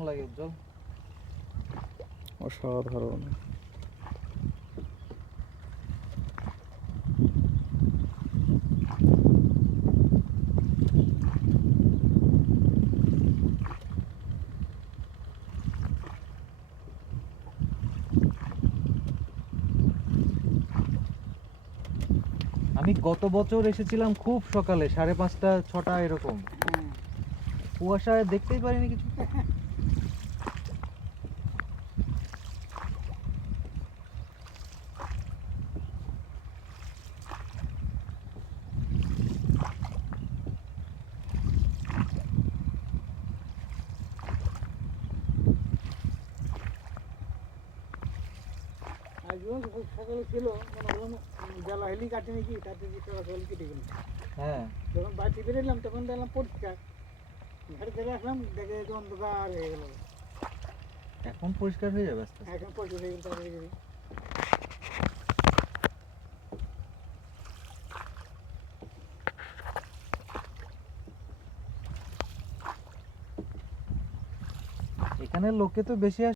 কেমন লাগে উজ্জ্বল? অসাধারণ। আমি গত বছর এসেছিলাম খুব সকালে, 5:30 6টা এরকম, কুয়াশায় দেখতেই পারিনি কিছু। আজও সকালে ছিল মনে হলো জ্বালা হেলি কাটে নাকি, তাতে সকাল কেটে গেল। হ্যাঁ, যখন বাড়িতে বেরোলাম তখন দেখলাম পরিষ্কার, ঘরে চলে আসলাম দেখে একটু অন্ধকার হয়ে গেল। এখন পরিষ্কার হয়ে যাবে আস্তে আস্তে। এখন পরিষ্কার হয়ে গেল তাড়াতাড়ি করে। এখানে লোকে তো বেশি